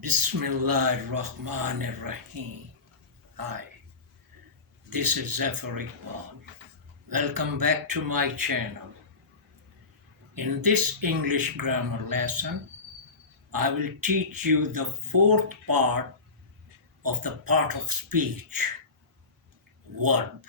Bismillahirrahmanirrahim. Hi, this is Zafar Iqbal. Welcome back to my channel. In this English grammar lesson, I will teach you the fourth part of the part of speech, verb,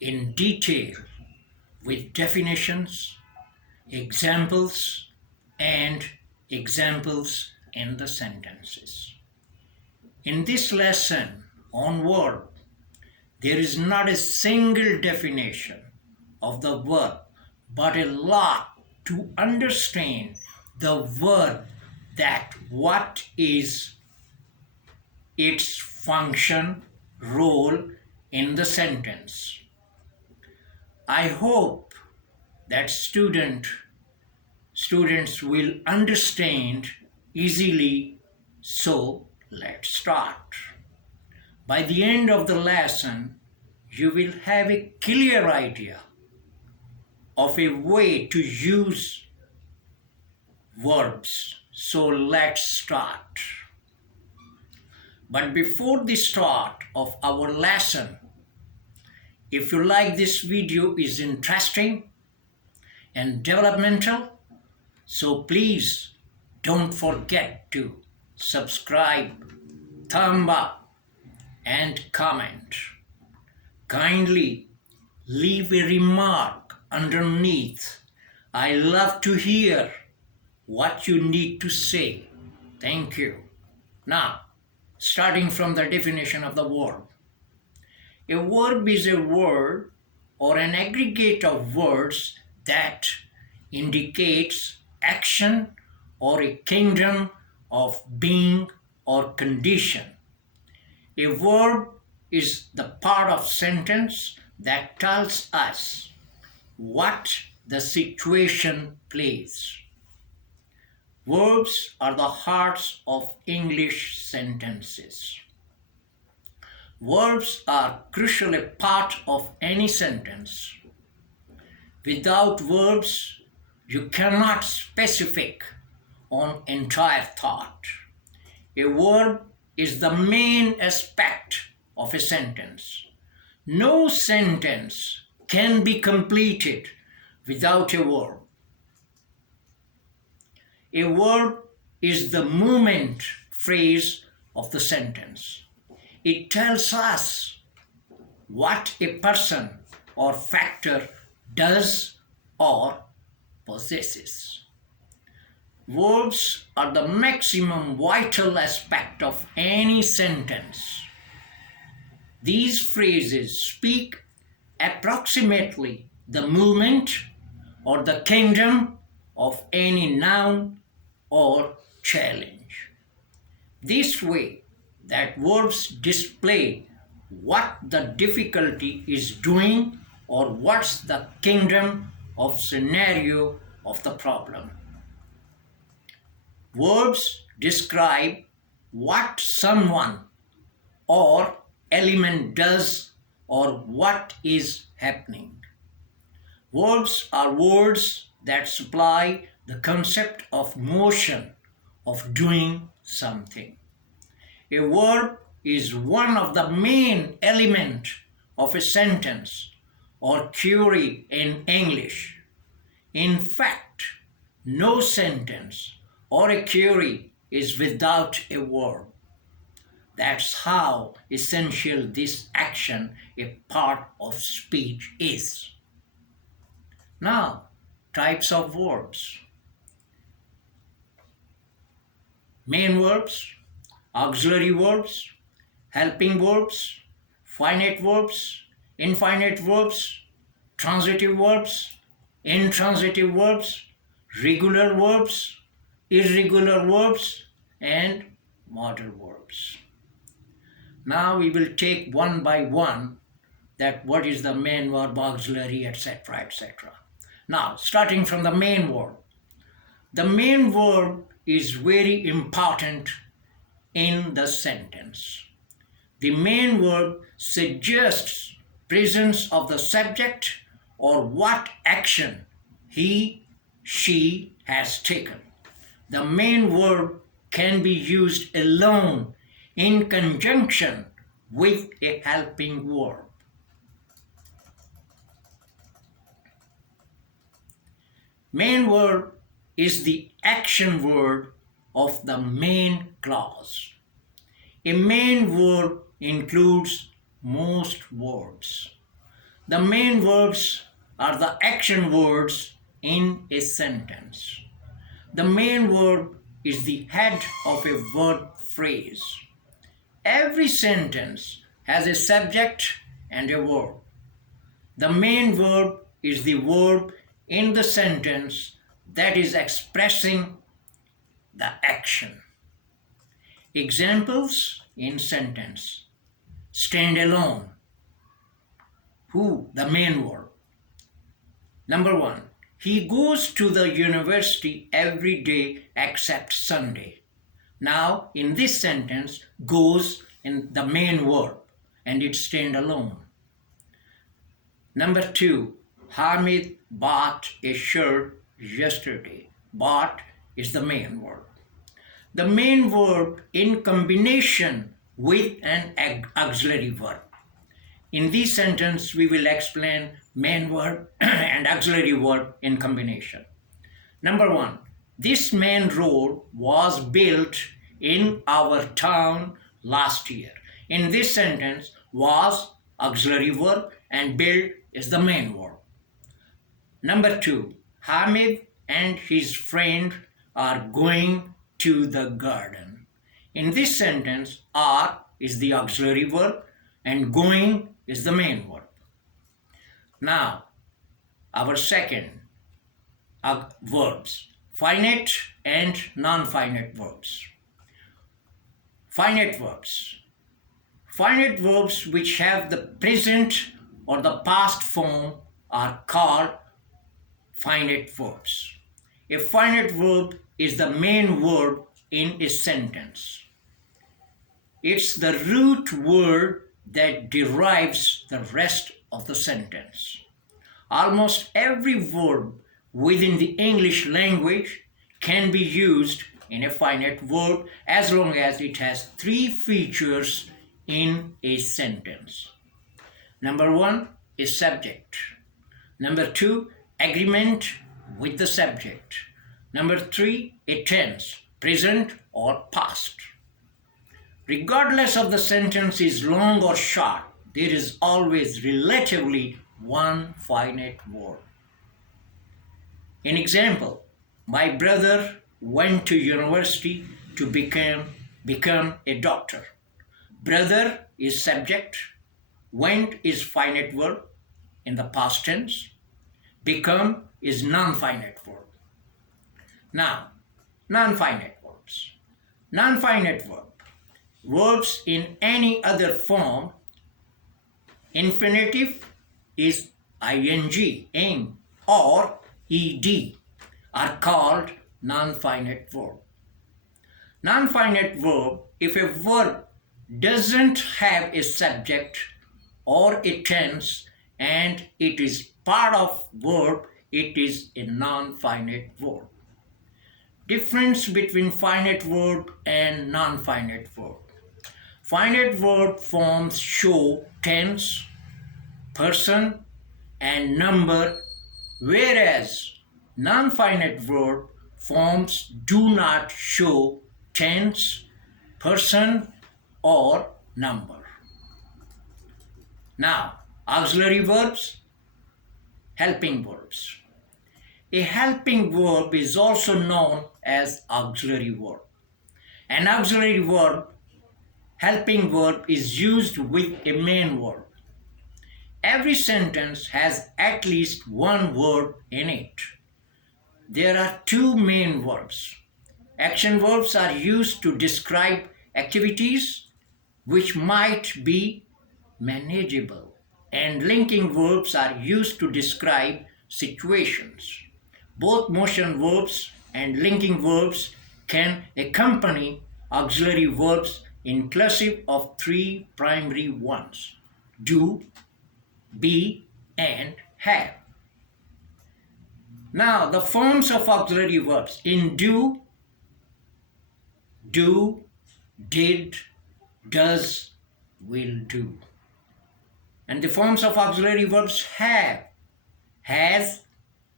in detail with definitions, examples, and examples in the sentences. In this lesson on verb, there is not a single definition of the verb, but a lot to understand the verb, that what is its function, role in the sentence. I hope that students will understand easily, so let's start. By the end of the lesson, you will have a clear idea of a way to use verbs. So let's start. But before the start of our lesson, if you like this video is interesting and developmental, so please don't forget to subscribe, thumb up, and comment. Kindly leave a remark underneath. I love to hear what you need to say. Thank you. Now, starting from the definition of the verb. A verb is a word or an aggregate of words that indicates action or a kingdom of being or condition. A verb is the part of sentence that tells us what the situation plays. Verbs are the hearts of English sentences. Verbs are crucial a part of any sentence. Without verbs, you cannot specific on entire thought. A verb is the main aspect of a sentence. No sentence can be completed without a verb. A verb is the movement phrase of the sentence. It tells us what a person or factor does or possesses. Verbs are the maximum vital aspect of any sentence. These phrases speak approximately the movement or the kingdom of any noun or challenge. This way that verbs display what the difficulty is doing or what's the kingdom of scenario of the problem. Verbs describe what someone or element does or what is happening. Verbs are words that supply the concept of motion, of doing something. A verb is one of the main elements of a sentence or query in English. In fact, no sentence or a query is without a verb. That's how essential this action, a part of speech, is. Now, types of verbs. Main verbs, auxiliary verbs, helping verbs, finite verbs, infinite verbs, transitive verbs, intransitive verbs, regular verbs, irregular verbs, and modal verbs. Now we will take one by one that what is the main verb, auxiliary, etc., etc. Now, starting from the main verb. The main verb is very important in the sentence. The main verb suggests presence of the subject or what action he, she has taken. The main verb can be used alone in conjunction with a helping verb. Main verb is the action word of the main clause. A main verb includes most verbs. The main verbs are the action words in a sentence. The main verb is the head of a verb phrase. Every sentence has a subject and a verb. The main verb is the verb in the sentence that is expressing the action. Examples in sentence: stand alone. Who? The main verb. Number 1. He goes to the university every day except Sunday. Now, in this sentence, goes in the main verb and it stand alone. Number 2. Hamid bought a shirt yesterday. Bought is the main verb. The main verb in combination with an auxiliary verb. In this sentence, we will explain main verb and auxiliary verb in combination. Number 1. This main road was built in our town last year. In this sentence, was auxiliary verb and built is the main verb. Number 2. Hamid and his friend are going to the garden. In this sentence, are is the auxiliary verb and going is the main verb. Now, our second verbs, finite and non-finite verbs. Finite verbs. Finite verbs which have the present or the past form are called finite verbs. A finite verb is the main verb in a sentence. It's the root word that derives the rest of the sentence. Almost every verb within the English language can be used in a finite verb as long as it has 3 features in a sentence. Number 1 is subject. Number 2, agreement with the subject. Number 3, a tense, present or past. Regardless of the sentence is long or short, there is always relatively one finite verb. An example, my brother went to university to become a doctor. Brother is subject, went is finite verb in the past tense, become is non-finite verb. Now, non-finite verbs. Non-finite verb. Verbs in any other form, infinitive is ing, or ed, are called non-finite verb. Non-finite verb, if a verb doesn't have a subject or a tense and it is part of verb, it is a non-finite verb. Difference between finite verb and non-finite verb. Finite verb forms show tense, person, and number, whereas non-finite verb forms do not show tense, person, or number. Now, auxiliary verbs, helping verbs. A helping verb is also known as auxiliary verb. An auxiliary verb, helping verb, is used with a main verb. Every sentence has at least one verb in it. There are 2 main verbs. Action verbs are used to describe activities which might be manageable, and linking verbs are used to describe situations. Both motion verbs and linking verbs can accompany auxiliary verbs inclusive of 3 primary ones: do, be, and have. Now, the forms of auxiliary verbs. In do do, did, does, will do. And the forms of auxiliary verbs have, has,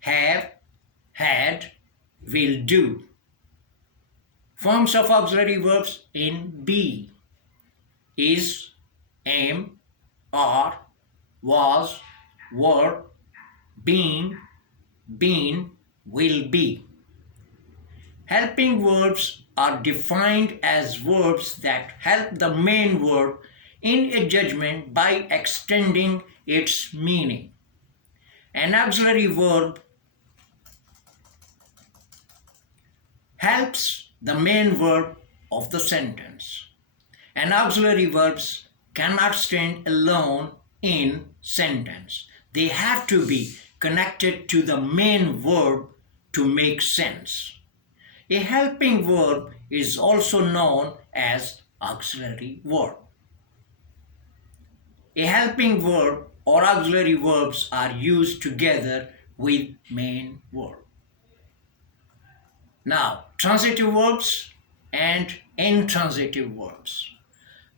have, had, will do. Forms of auxiliary verbs in be: is, am, are, was, were, being, been, will be. Helping verbs are defined as verbs that help the main verb in a judgment by extending its meaning. An auxiliary verb helps the main verb of the sentence. And auxiliary verbs cannot stand alone in sentence. They have to be connected to the main verb to make sense. A helping verb is also known as auxiliary verb. A helping verb or auxiliary verbs are used together with main verb. Now, transitive verbs and intransitive verbs.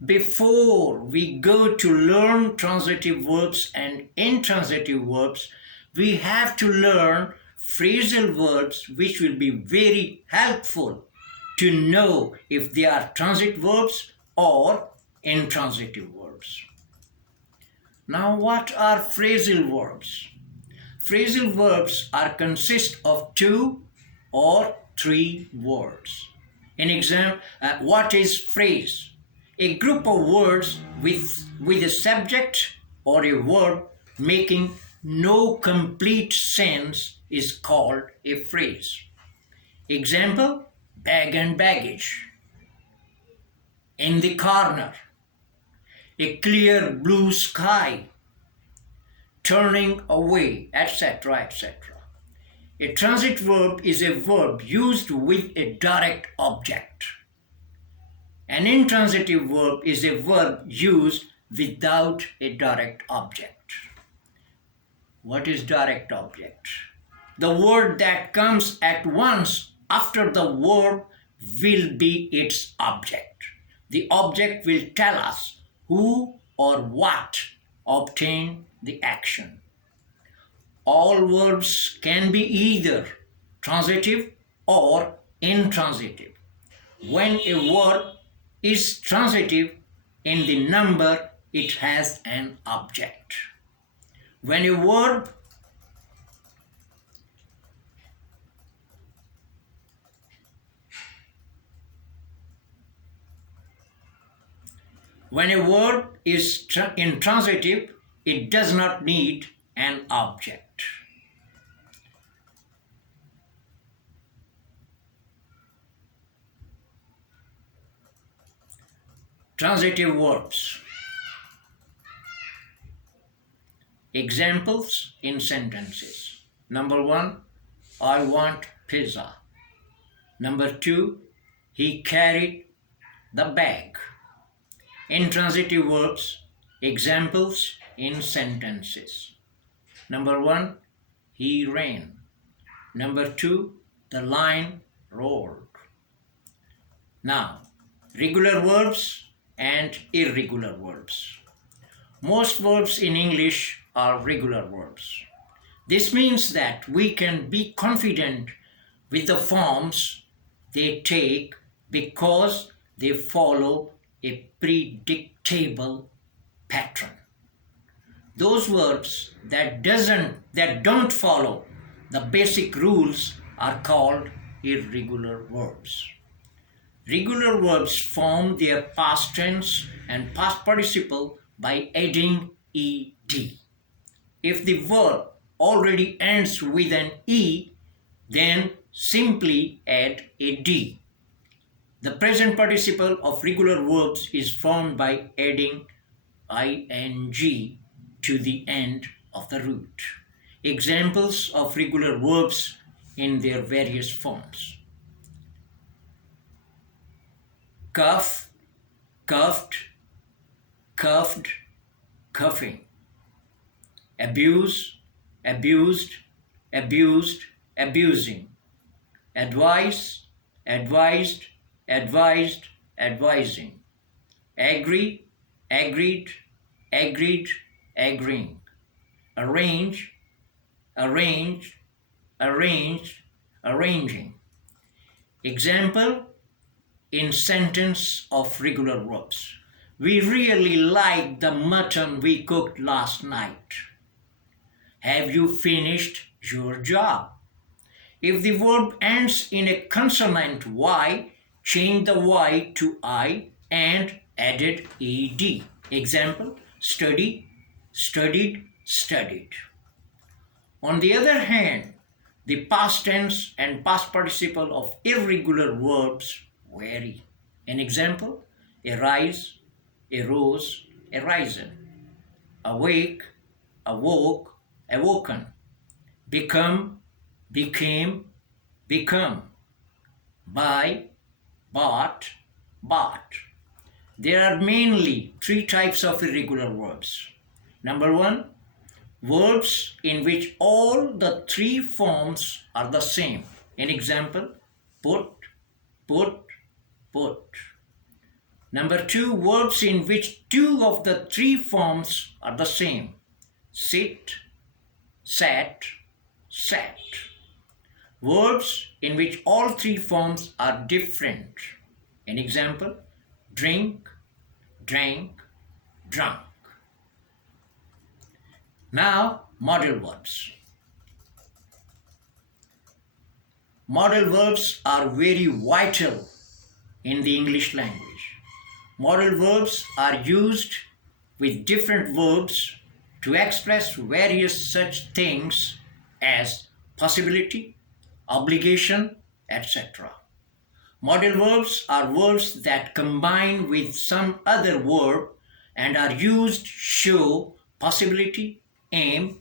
Before we go to learn transitive verbs and intransitive verbs, we have to learn phrasal verbs, which will be very helpful to know if they are transitive verbs or intransitive verbs. Now, what are phrasal verbs? Phrasal verbs consist of 2 or 3 words. In example, what is phrase? A group of words with a subject or a verb making no complete sense is called a phrase. Example, bag and baggage. In the corner. A clear blue sky. Turning away, etc., etc. A transit verb is a verb used with a direct object. An intransitive verb is a verb used without a direct object. What is direct object? The word that comes at once after the verb will be its object. The object will tell us who or what obtained the action. All verbs can be either transitive or intransitive. When a verb is transitive, in the number it has an object. When a verb is intransitive, it does not need an object. Transitive verbs. Examples in sentences. Number 1, I want pizza. Number 2, he carried the bag. Intransitive verbs. Examples in sentences. Number 1, he ran. Number 2, the line rolled. Now, regular verbs and irregular verbs. Most verbs in English are regular verbs. This means that we can be confident with the forms they take because they follow a predictable pattern. Those verbs that don't follow the basic rules are called irregular verbs. Regular verbs form their past tense and past participle by adding ed. If the verb already ends with an e, then simply add a d. The present participle of regular verbs is formed by adding ing to the end of the root. Examples of regular verbs in their various forms. Cuff, cuffed, cuffed, cuffing. Abuse, abused, abused, abusing. Advise, advised, advised, advising, agree, agreed, agreed, agreeing, arrange, arranged, arranged, arranging. Example in sentence of regular verbs. We really liked the mutton we cooked last night. Have you finished your job? If the verb ends in a consonant Y, change the Y to I and added ed. Example, study, studied, studied. On the other hand, the past tense and past participle of irregular verbs vary. An example, arise, arose, arisen, awake, awoke, awoken, become, became, become, buy, bought, bought. There are mainly three types of irregular verbs. Number one, verbs in which all the three forms are the same. An example, put, put, put. Number two, verbs in which two of the three forms are the same. Sit, sat, sat. Verbs in which all three forms are different. An example, drink, drank, drunk. Now, modal verbs. Modal verbs are very vital in the English language. Modal verbs are used with different verbs to express various such things as possibility, obligation, etc. Modal verbs are verbs that combine with some other verb and are used to show possibility, aim,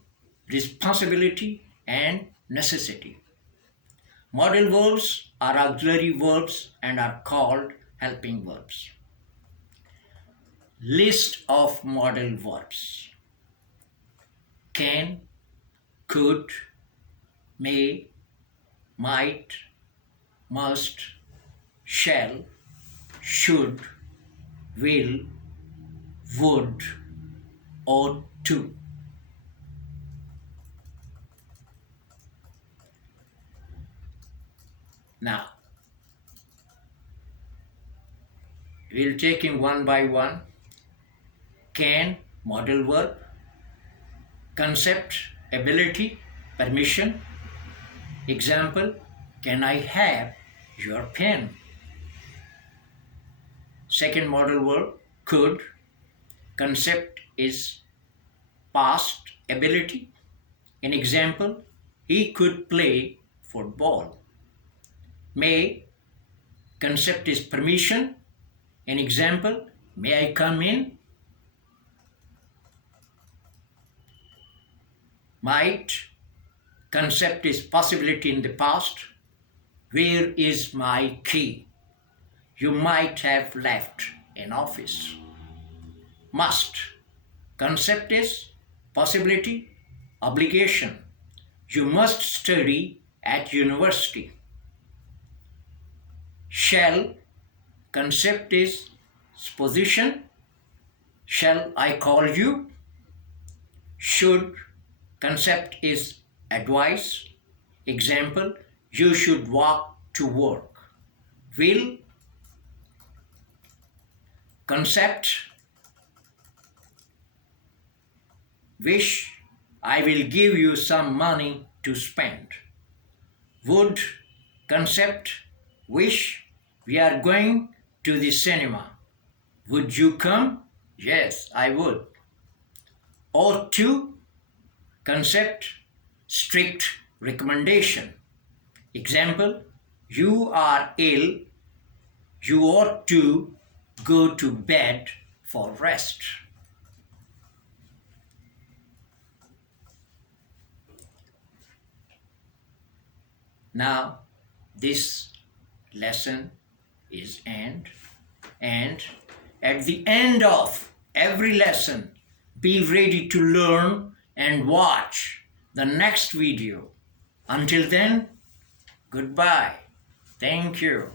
responsibility, and necessity. Modal verbs are auxiliary verbs and are called helping verbs. List of modal verbs: can, could, may, might, must, shall, should, will, would, ought to. Now, we'll take him one by one. Can, modal verb. Concept, ability, permission. Example, can I have your pen? Second modal verb, could. Concept is past, ability. An example, he could play football. May, concept is permission. An example, may I come in? Might, concept is possibility in the past. Where is my key? You might have left an office. Must, concept is possibility, obligation. You must study at university. Shall, concept is position. Shall I call you? Should, concept is advice. Example, you should walk to work. Will, concept, wish, I will give you some money to spend. Would, concept, wish, we are going to the cinema. Would you come? Yes, I would. Ought to, concept, strict recommendation. Example, you are ill. You ought to go to bed for rest. Now, this lesson is end, and at the end of every lesson, be ready to learn and watch the next video. Until then, goodbye. Thank you.